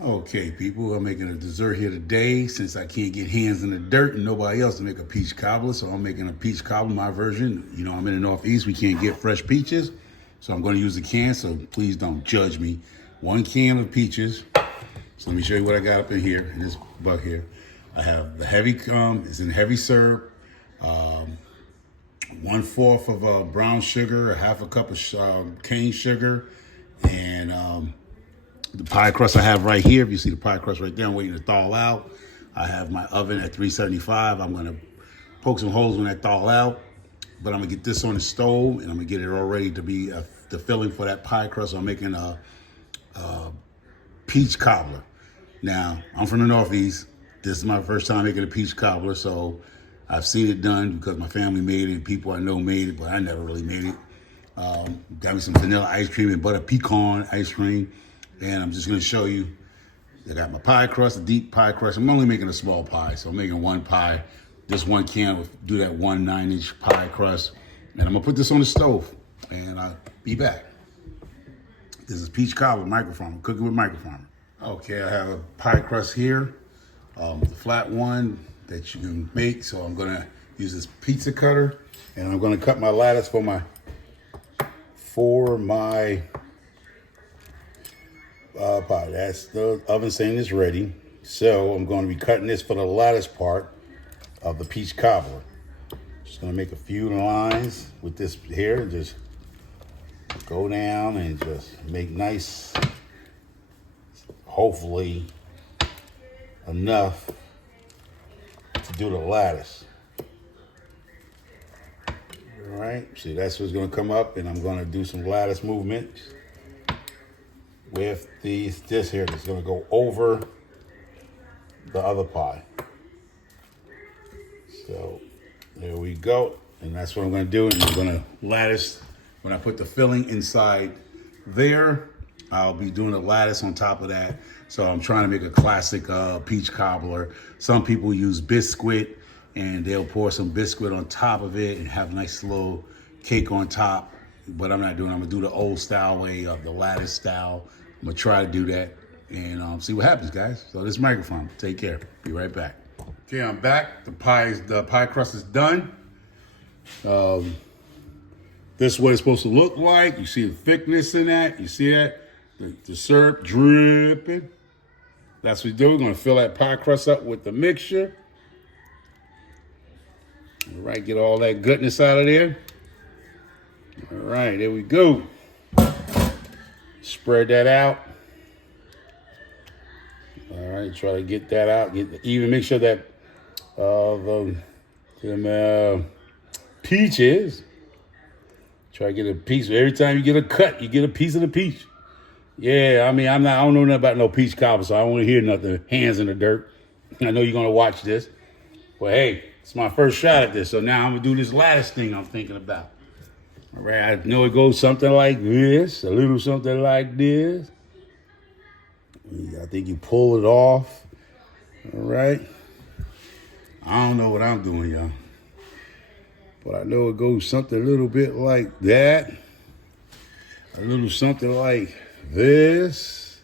Okay, people, I'm making a dessert here today since I can't get hands in the dirt and nobody else to make a peach cobbler. So I'm making a peach cobbler, my version. You know, I'm in the Northeast. We can't get fresh peaches. So I'm going to use a can, so please don't judge me. 1 can of peaches. So let me show you what I got up in here, in this bucket here. I have the heavy, it's in heavy syrup. 1/4 of brown sugar, 1/2 cup of cane sugar, and the pie crust I have right here. If you see the pie crust right there, I'm waiting to thaw out. I have my oven at 375. I'm gonna poke some holes when that thaw out, but I'm gonna get this on the stove and I'm gonna get it all ready to be the filling for that pie crust. I'm making a peach cobbler. Now, I'm from the Northeast. This is my first time making a peach cobbler, so I've seen it done because my family made it, people I know made it, but I never really made it. Got me some vanilla ice cream and butter pecan ice cream. And I'm just gonna show you, I got my pie crust, a deep pie crust. I'm only making a small pie, so I'm making 1 pie. This 1 can will do that 1 9-inch pie crust. And I'm gonna put this on the stove and I'll be back. This is peach cobbler microfarmer, cooking with microfarmer. Okay, I have a pie crust here, the flat one that you can make. So I'm gonna use this pizza cutter and I'm gonna cut my lattice for my pie. That's the oven saying it's ready. So I'm going to be cutting this for the lattice part of the peach cobbler. Just going to make a few lines with this here. Just go down and just make nice, hopefully enough to do the lattice. All right, see, that's what's going to come up, and I'm going to do some lattice movements with this here that's going to go over the other pie. So there we go, and that's what I'm going to do. And I'm going to lattice when I put the filling inside there. I'll be doing a lattice on top of that. So I'm trying to make a classic peach cobbler. Some people use biscuit and they'll pour some biscuit on top of it and have a nice little cake on top. But I'm not doing it. I'm gonna do the old style way of the lattice style. I'm gonna try to do that and see what happens, guys. So this is microphone. Take care. Be right back. Okay, I'm back. The pie crust is done. This is what it's supposed to look like. You see the thickness in that. You see that? The syrup dripping. That's what we do. We're gonna fill that pie crust up with the mixture. All right, get all that goodness out of there. All right, there we go. Spread that out. All right, try to get that out. Even make sure that the peaches. Try to get a piece. Every time you get a cut, you get a piece of the peach. Yeah, I mean, I don't know nothing about no peach cobbler, so I don't want to hear nothing. Hands in the dirt. I know you're gonna watch this, but hey, it's my first shot at this. So now I'm gonna do this lattice thing I'm thinking about. All right, I know it goes something like this, a little something like this. I think you pull it off. All right. I don't know what I'm doing, y'all, but I know it goes something a little bit like that. A little something like this.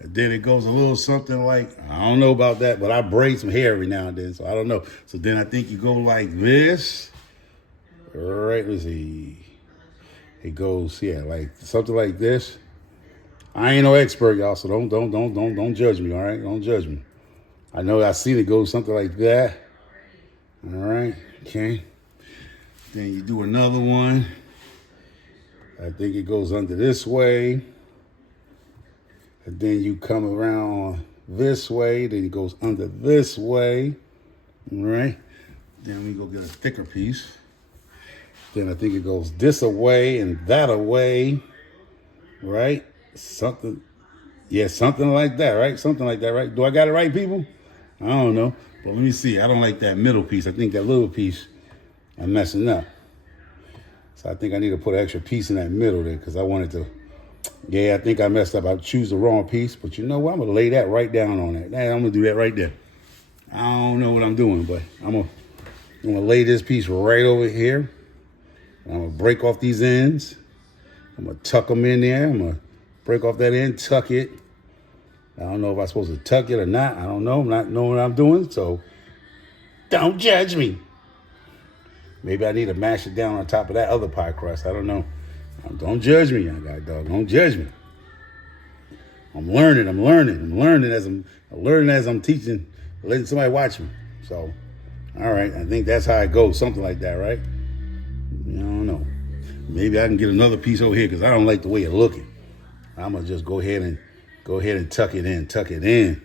And then it goes a little something like, I don't know about that, but I braid some hair every now and then, so I don't know. So then I think you go like this. All right, let's see. It goes, yeah, like something like this. I ain't no expert, y'all, so don't judge me, all right? Don't judge me. I know I seen it go something like that. All right, okay. Then you do another one. I think it goes under this way. And then you come around this way. Then it goes under this way. All right. Then we go get a thicker piece. Then I think it goes this away and that away. Right? Something. Yeah, something like that, right? Something like that, right? Do I got it right, people? I don't know. But let me see. I don't like that middle piece. I think that little piece, I'm messing up. So I think I need to put an extra piece in that middle there because I wanted to. Yeah, I think I messed up. I choose the wrong piece. But you know what? I'm going to lay that right down on that. I'm going to do that right there. I don't know what I'm doing, but I'm going to lay this piece right over here. I'm going to break off these ends. I'm going to tuck them in there. I'm going to break off that end, tuck it. I don't know if I'm supposed to tuck it or not. I don't know. I'm not knowing what I'm doing, so don't judge me. Maybe I need to mash it down on top of that other pie crust. I don't know. Don't judge me, young guy, dog. Don't judge me. I'm learning as I'm teaching, letting somebody watch me. So, all right, I think that's how it goes, something like that, right? I don't know. Maybe I can get another piece over here because I don't like the way it's looking. I'm gonna just go ahead and tuck it in.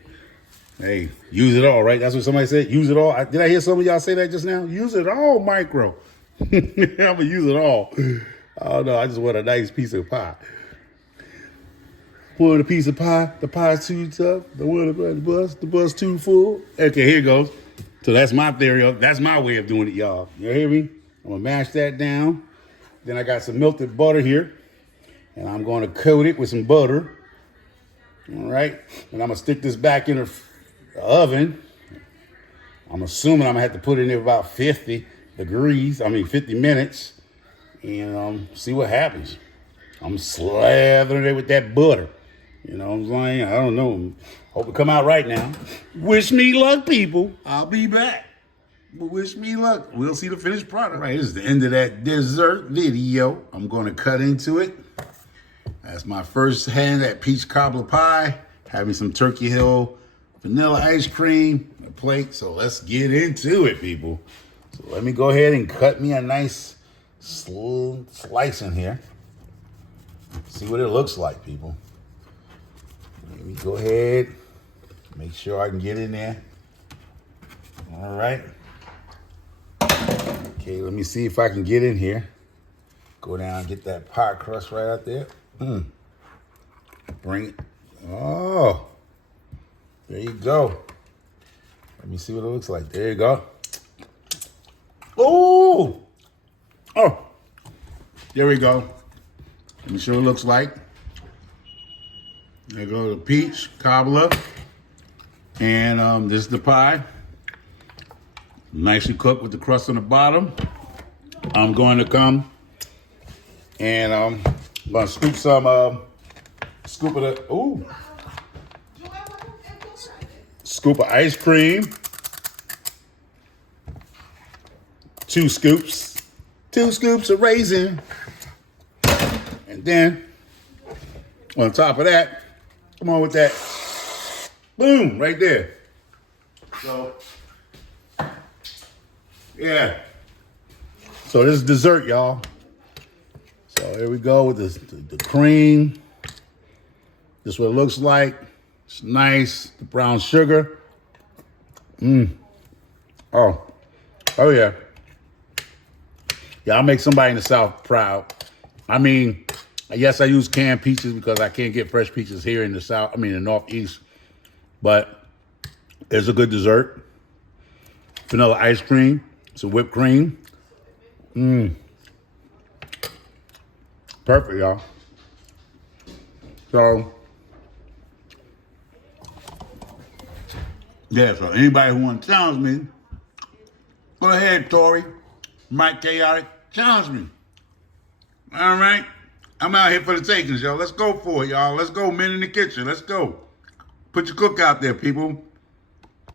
Hey, use it all, right? That's what somebody said. Use it all. Did I hear some of y'all say that just now? Use it all, micro. I'm gonna use it all. Oh no, I just want a nice piece of pie. Want a piece of pie? The pie's too tough. The bus too full. Okay, here it goes. So that's my theory that's my way of doing it, y'all. You hear me? I'm gonna mash that down. Then I got some melted butter here, and I'm gonna coat it with some butter. All right, and I'm gonna stick this back in the oven. I'm assuming I'm gonna have to put it in there about 50 minutes, and see what happens. I'm slathering it with that butter. You know what I'm saying? I don't know. Hope it come out right now. Wish me luck, people. I'll be back. But wish me luck. We'll see the finished product. All right, this is the end of that dessert video. I'm going to cut into it. That's my first hand at peach cobbler pie. Having some Turkey Hill vanilla ice cream, a plate. So let's get into it, people. So let me go ahead and cut me a nice slice in here. See what it looks like, people. Let me go ahead, make sure I can get in there. All right. Okay, let me see if I can get in here. Go down and get that pie crust right out there. Bring it. Oh, there you go. Let me see what it looks like. There you go. Oh, there we go. Let me see what it looks like. There goes the peach cobbler. And this is the pie. Nicely cooked with the crust on the bottom. I'm going to come and I'm going to scoop some, scoop of scoop of ice cream. 2 scoops. 2 scoops of raisin. And then, on top of that, come on with that. Boom, right there. So, yeah. So this is dessert, y'all. So here we go with the cream. This is what it looks like. It's nice. The brown sugar. Oh yeah. Yeah, I'll make somebody in the South proud. I mean, yes, I use canned peaches because I can't get fresh peaches here in the South, the Northeast. But it's a good dessert. Vanilla ice cream, some whipped cream. Perfect, y'all. So, yeah, so anybody who wants to challenge me, go ahead, Tori. Mike Chaotic, challenge me. All right? I'm out here for the takings, y'all. Let's go for it, y'all. Let's go, men in the kitchen. Let's go. Put your cook out there, people.